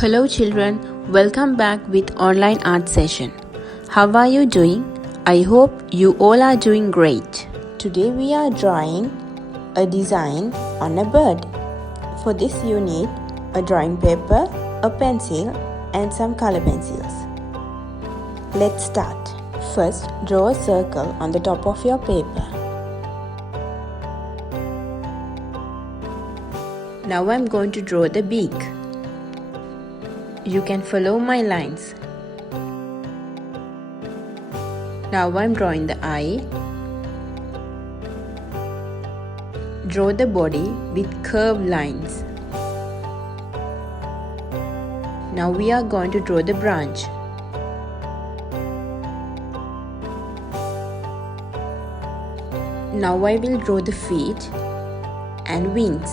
Hello children, welcome back with online art session. How are you doing? I hope you all are doing great. Today we are drawing a design on a bird. For this you need a drawing paper, a pencil and some color pencils. Let's start. First, draw a circle on the top of your paper. Now I'm going to draw the beak. You can follow my lines. Now I'm drawing the eye. Draw the body with curved lines. Now we are going to draw the branch. Now I will draw the feet and wings.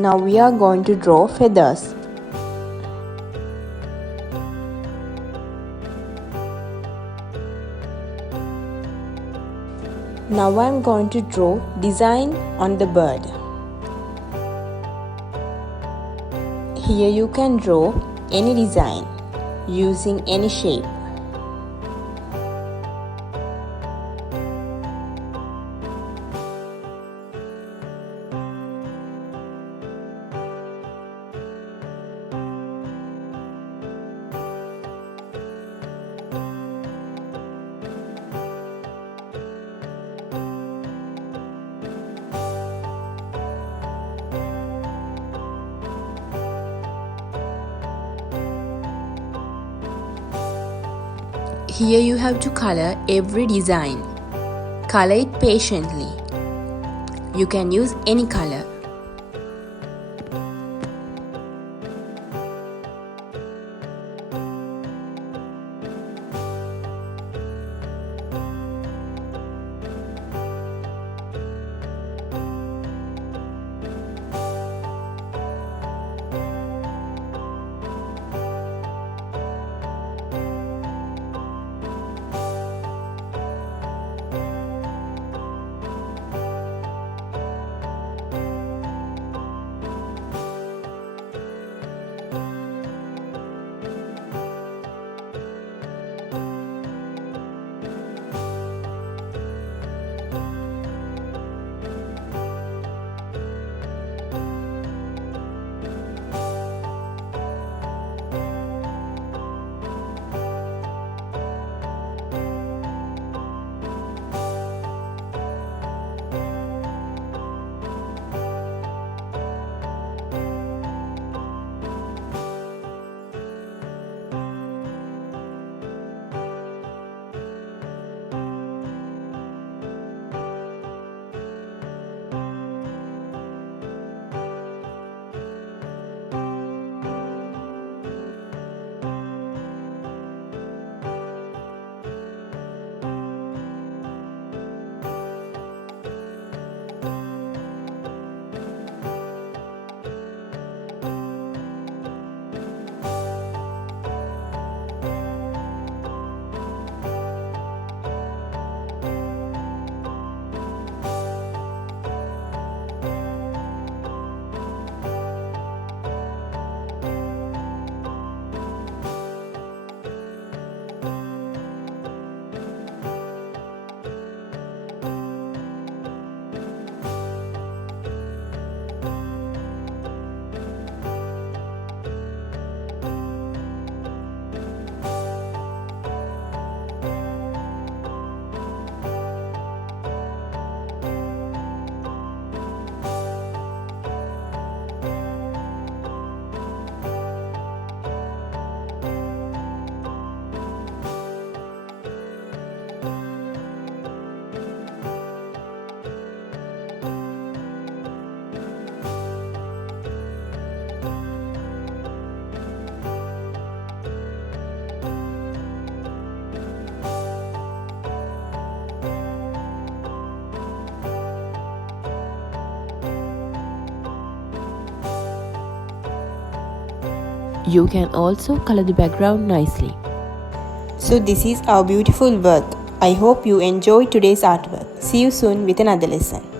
Now we are going to draw feathers. Now I am going to draw design on the bird. Here you can draw any design using any shape. Here you have to color every design. Color it patiently. You can use any color. You can also color the background nicely. So this is our beautiful work. I hope you enjoyed today's artwork. See you soon with another lesson.